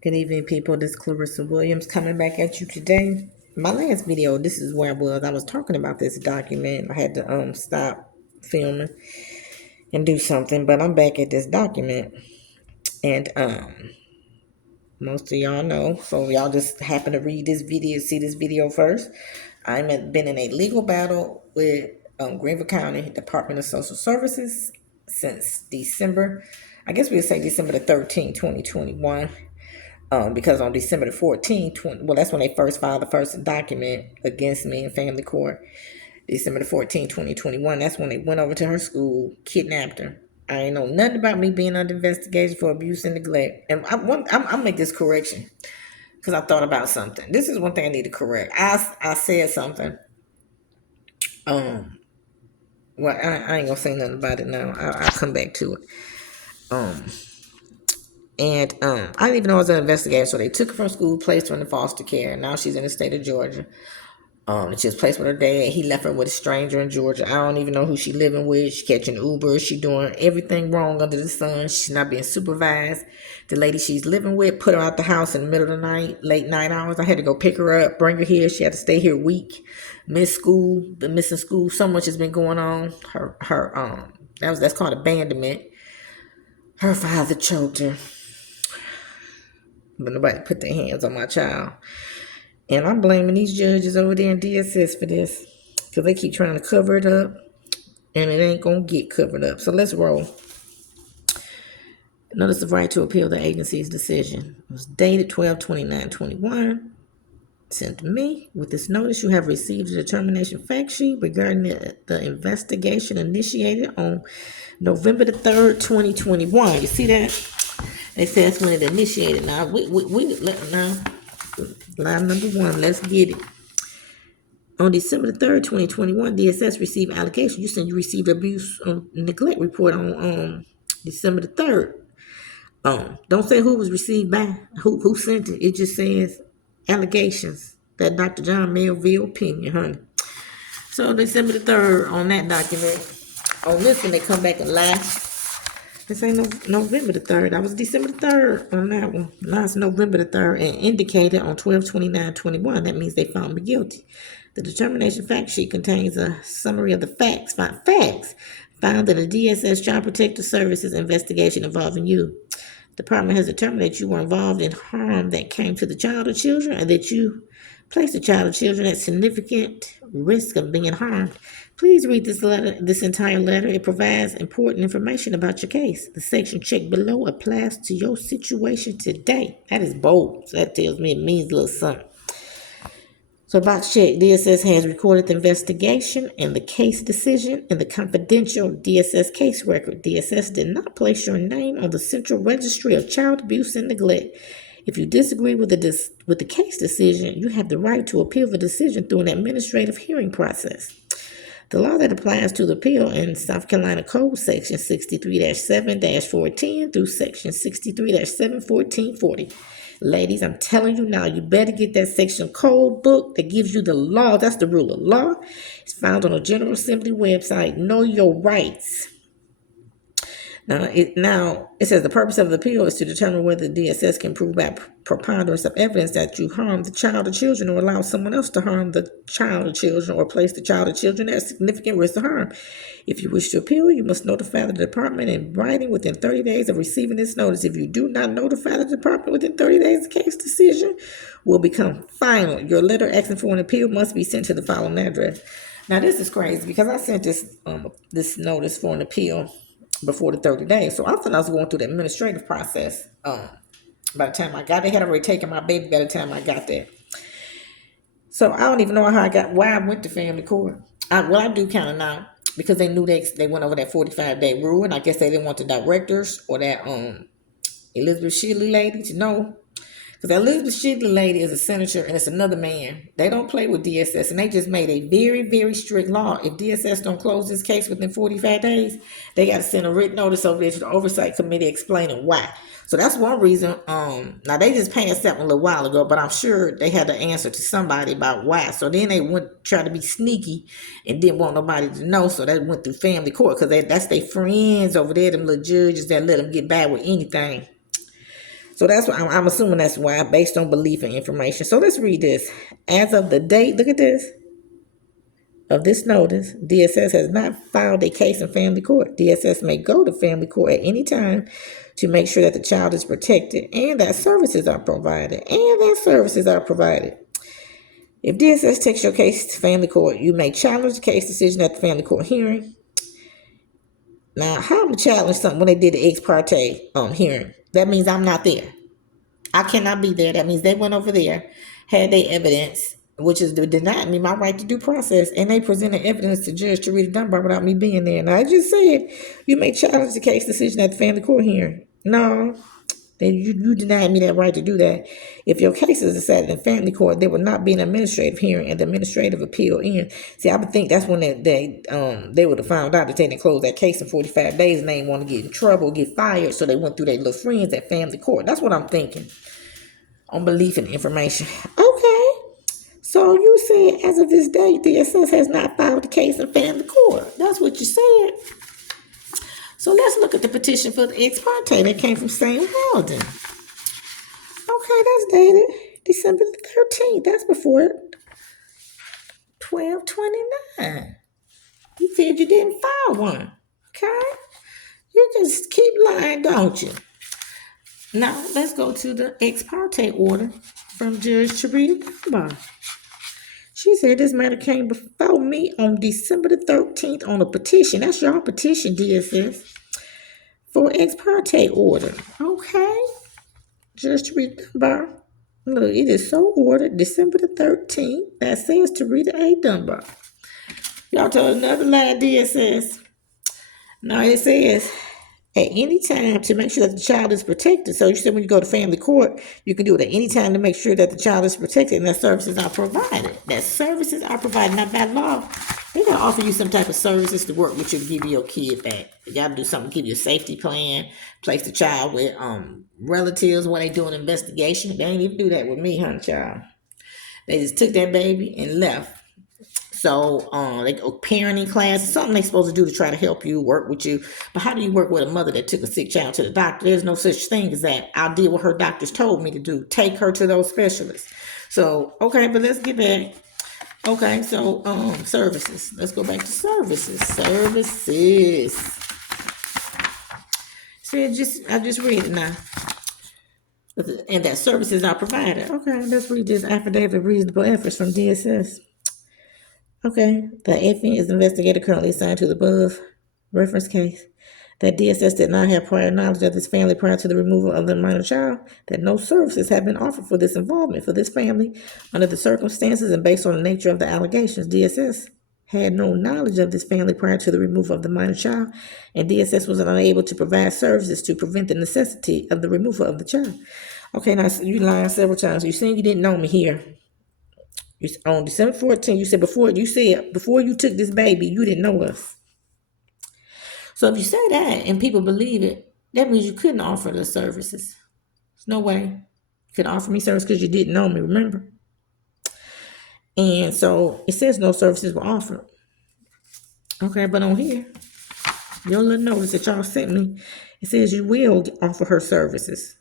Good evening, people. This is Clarissa Williams coming back at you today. My last video, this is where I was. I was talking about this document. I had to stop filming and do something, but I'm back at this document, and most of y'all know. So y'all just happen to read this video, see this video first. Been in a legal battle with Greenville County Department of Social Services since December. I guess we would say December the 13th, 2021. Because on December the 14th, well, that's when they first filed the first document against me in family court. December the 14th, 2021, that's when they went over to her school, kidnapped her. I ain't know nothing about me being under investigation for abuse and neglect. And I'll make this correction because I thought about something. This is one thing I need to correct. I said something. Um, well, I ain't gonna say nothing about it now. I'll come back to it. Um, I didn't even know it was an investigation. So they took her from school, placed her in foster care. And now she's in the state of Georgia. She was placed with her dad. He left her with a stranger in Georgia. I don't even know who she living with. She catching Uber. She doing everything wrong under the sun. She's not being supervised. The lady she's living with put her out the house in the middle of the night, late night hours. I had to go pick her up, bring her here. She had to stay here a week. Miss school, been missing school. So much has been going on. That's called abandonment. Her father choked her, but nobody put their hands on my child. And I'm blaming these judges over there in DSS for this because they keep trying to cover it up and it ain't going to get covered up. So let's roll. Notice of right to appeal the agency's decision. It was dated 12/29/21. Sent to me. With this notice, you have received a determination fact sheet regarding the investigation initiated on November the 3rd, 2021. You see that? It says when it initiated. Now, now, line number one, let's get it. On December the 3rd, 2021, DSS received allegation. You said you received abuse neglect report on December the 3rd. Don't say who was received by, who sent it. It just says allegations that Dr. John Melville opinion, honey. So December the 3rd on that document. On this one, they come back and lie. This ain't November the 3rd. That was December the 3rd on that one. Now it's November the 3rd and indicated on 12/29/21. That means they found me guilty. The determination fact sheet contains a summary of the facts found in the DSS Child Protective Services investigation involving you. The department has determined that you were involved in harm that came to the child or children and that you placed the child or children at significant risk of being harmed. Please read this entire letter. It provides important information about your case. The section checked below applies to your situation today. That is bold. So that tells me it means a little something. So box check. DSS has recorded the investigation and the case decision in the confidential DSS case record. DSS did not place your name on the Central Registry of Child Abuse and Neglect. If you disagree with the case decision, you have the right to appeal the decision through an administrative hearing process. The law that applies to the appeal in South Carolina Code Section 63-7-410 through Section 63-7-1440. Ladies, I'm telling you now, you better get that section code book that gives you the law. That's the rule of law. It's found on the General Assembly website. Know your rights. Now it says the purpose of the appeal is to determine whether the DSS can prove by preponderance of evidence that you harmed the child or children or allow someone else to harm the child or children or place the child or children at significant risk of harm. If you wish to appeal, you must notify the department in writing within 30 days of receiving this notice. If you do not notify the department within 30 days, the case decision will become final. Your letter asking for an appeal must be sent to the following address. Now this is crazy because I sent this notice for an appeal before the 30 days. So I thought I was going through the administrative process. By the time I got, they had already taken my baby by the time I got there. So I don't even know why I went to family court. I do kind of now because they knew they went over that 45-day rule, and I guess they didn't want the directors or that Elizabeth Shidley lady to know. Because that Elizabeth Shidley lady is a senator and it's another man. They don't play with DSS, and they just made a very, very strict law. If DSS don't close this case within 45 days, they got to send a written notice over there to the oversight committee explaining why. So that's one reason. Now they just passed that one a little while ago, but I'm sure they had to answer to somebody about why. So then they went try to be sneaky and didn't want nobody to know. So that went through family court because that's their friends over there, them little judges that let them get by with anything. So that's why I'm assuming that's why, based on belief and information. So let's read this. As of the date, look at this, of this notice, DSS has not filed a case in family court. DSS may go to family court at any time to make sure that the child is protected and that services are provided. If DSS takes your case to family court, you may challenge the case decision at the family court hearing. Now, how am I challenge something when they did the ex parte hearing? That means I'm not there. I cannot be there. That means they went over there, had their evidence, which is denied me my right to due process, and they presented evidence to Judge Tarita Dunbar without me being there. And I just said, you may challenge the case decision at the family court hearing. No, then you denied me that right to do that. If your case is decided in family court, there will not be an administrative hearing and the administrative appeal in. See, I would think that's when they would have found out that they didn't close that case in 45 days and they didn't want to get in trouble, get fired, so they went through their little friends at family court. That's what I'm thinking on belief and information. Okay. So you said as of this date, DSS has not filed the case in family court. That's what you said. So let's look at the petition for the ex parte that came from Sam Weldon. Okay, that's dated December the 13th. That's before 12/29. You said you didn't file one. Okay? You just keep lying, don't you? Now, let's go to the ex parte order from Judge Tarita Dunbar. She said this matter came before me on December the 13th on a petition. That's your petition, DSS, for ex parte order. Okay. Judge Tarita Dunbar. Look, it is so ordered December the 13th. That says Tarita A. Dunbar. Y'all told another lie, DSS. Now it says at any time to make sure that the child is protected. So you said when you go to family court, you can do it at any time to make sure that the child is protected and that services are provided. Now by law, they gotta offer you some type of services to work with you to give you your kid back. You gotta do something to give you a safety plan, place the child with relatives when they do an investigation. They ain't even do that with me, honey, child. They just took that baby and left. So like a parenting class, something they're supposed to do to try to help you, work with you. But how do you work with a mother that took a sick child to the doctor? There's no such thing as that. I'll do what her doctors told me to do. Take her to those specialists. So, okay, but let's get back. Okay, so services. Let's go back to services. Services. See, I just read it now. And that services are provided. Okay, let's read this affidavit of reasonable efforts from DSS. Okay, the FN is investigator currently assigned to the above reference case. That DSS did not have prior knowledge of this family prior to the removal of the minor child. That no services have been offered for this involvement for this family under the circumstances and based on the nature of the allegations. DSS had no knowledge of this family prior to the removal of the minor child, and DSS was unable to provide services to prevent the necessity of the removal of the child. Okay, now you lied several times. You're saying you didn't know me here. On December 14th, you said before you took this baby, you didn't know us. So if you say that and people believe it, that means you couldn't offer the services. There's no way you could offer me service because you didn't know me, remember? And so it says no services were offered. Okay, but on here, your little notice that y'all sent me, it says you will offer her services.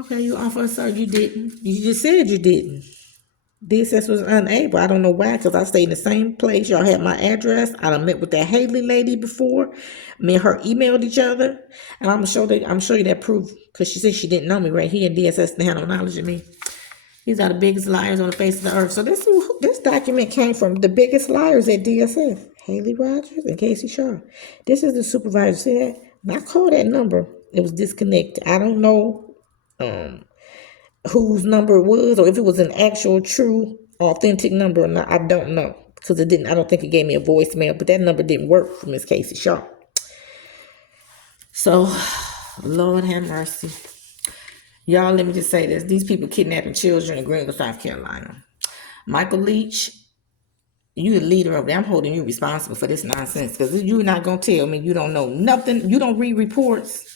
Okay, you offer her service. You didn't. You just said you didn't. DSS was unable. I don't know why, because I stayed in the same place. Y'all had my address. I done met with that Haley lady before. Me and her emailed each other. And I'm show you that proof, because she said she didn't know me right here, and DSS didn't have no knowledge of me. These are the biggest liars on the face of the earth. So this document came from the biggest liars at DSS. Haley Rodgers and Kaysea Shaw. This is the supervisor. See that? When I called that number, it was disconnected. I don't know whose number it was, or if it was an actual, true, authentic number or not. I don't know, because I don't think it gave me a voicemail, but that number didn't work for Miss Kaysea Shaw. So, Lord have mercy. Y'all, let me just say this. These people kidnapping children in Greenville, South Carolina. Michael Leach, you the leader of it. I'm holding you responsible for this nonsense, because you're not going to tell me you don't know nothing. You don't read reports.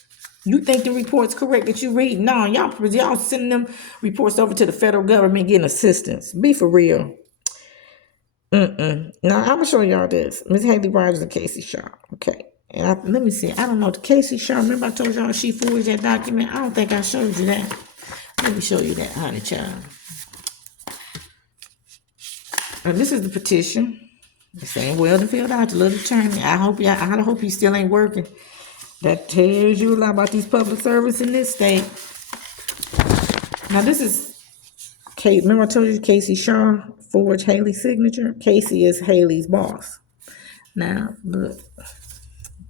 You think the report's correct that you read? No, y'all sending them reports over to the federal government getting assistance. Be for real. Now, I'm going to show y'all this. Ms. Haley Rodgers and Kaysea Shaw. Okay. And let me see. I don't know. Kaysea Shaw, remember I told y'all she forged that document? I don't think I showed you that. Let me show you that, honey child. And this is the petition. It's saying Weldon filled out, the little attorney. I hope you still ain't working. That tells you a lot about these public service in this state. Now this is Kate. Remember I told you Kaysea Shaw forged Haley's signature? Kaysea is Haley's boss. Now look,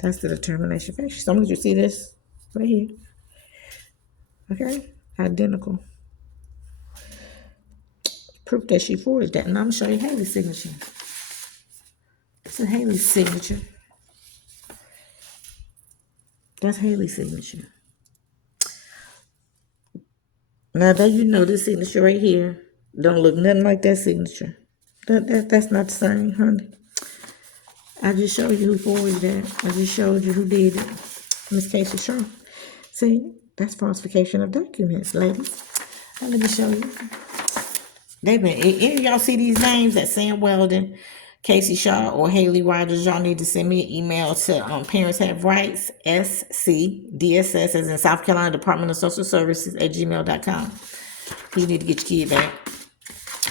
that's the determination fact sheet. Some of you see this right here. Okay, identical. Proof that she forged that. And I'm gonna show you Haley's signature. This is Haley's signature. That's Haley's signature. Now that you know this signature right here don't look nothing like that signature. That's not the same, honey. I just showed you who forged that. I just showed you who did it. Miss Kaysea Shaw. See, that's falsification of documents, ladies. Now let me show you. They've been, any of y'all see these names that Sam Weldon, Kaysea Shaw, or Haley Rodgers, y'all need to send me an email to Parents Have Rights, SC, DSS, as in South Carolina Department of Social Services, @gmail.com. You need to get your kid back.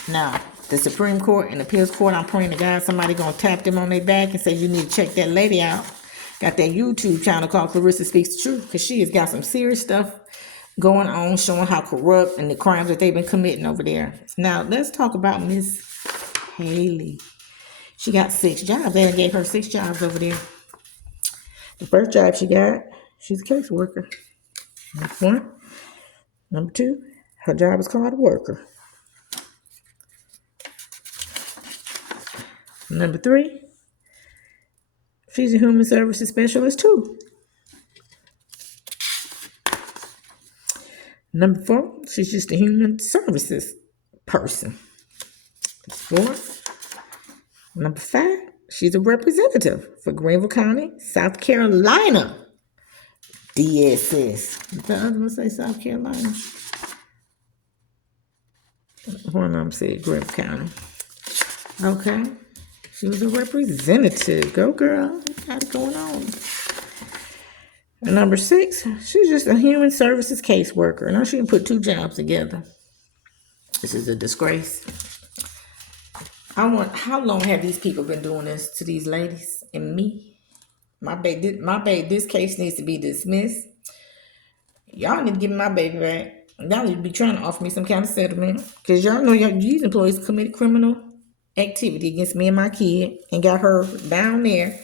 Now, the Supreme Court and Appeals Court, I'm praying to God somebody going to tap them on their back and say, you need to check that lady out. Got that YouTube channel called Clarissa Speaks the Truth, because she has got some serious stuff going on, showing how corrupt and the crimes that they've been committing over there. Now, let's talk about Miss Haley. She got 6 jobs. They gave her 6 jobs over there. The first job she got, she's a caseworker. Number 1. Number 2, her job is called a worker. Number 3, she's a human services specialist too. Number 4, she's just a human services person. That's 4. Number 5, she's a representative for Greenville County, South Carolina. DSS. The other one say South Carolina. One of them said Greenville County. Okay. She was a representative. Go girl. You got it going on. And number 6, she's just a human services caseworker. Now she can put 2 jobs together. This is a disgrace. How long have these people been doing this to these ladies and me? My baby, this case needs to be dismissed. Y'all need to give me my baby back. Y'all need to be trying to offer me some kind of settlement. Because y'all know these employees committed criminal activity against me and my kid and got her down there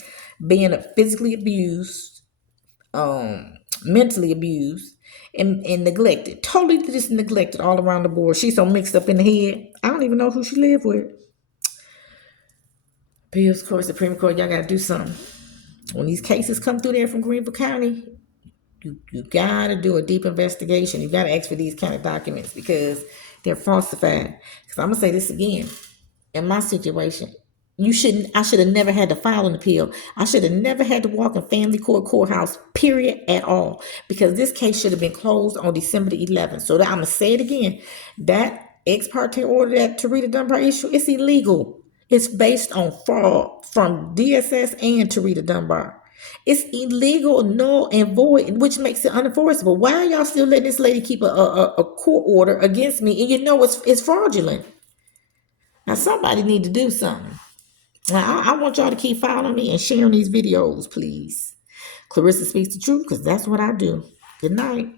being physically abused, mentally abused, and neglected. Totally just neglected all around the board. She's so mixed up in the head. I don't even know who she lived with. Appeals Court, Supreme Court, y'all got to do something. When these cases come through there from Greenville County, you got to do a deep investigation. You got to ask for these kind of documents because they're falsified. Because I'm going to say this again. In my situation, I should have never had to file an appeal. I should have never had to walk in family courthouse, period, at all. Because this case should have been closed on December the 11th. So I'm going to say it again. That ex parte order that Tarita Dunbar issued, it's illegal. It's based on fraud from DSS and Tarita Dunbar. It's illegal, null, and void, which makes it unenforceable. Why are y'all still letting this lady keep a court order against me? And you know it's fraudulent. Now, somebody need to do something. Now, I want y'all to keep following me and sharing these videos, please. Clarissa Speaks the Truth, because that's what I do. Good night.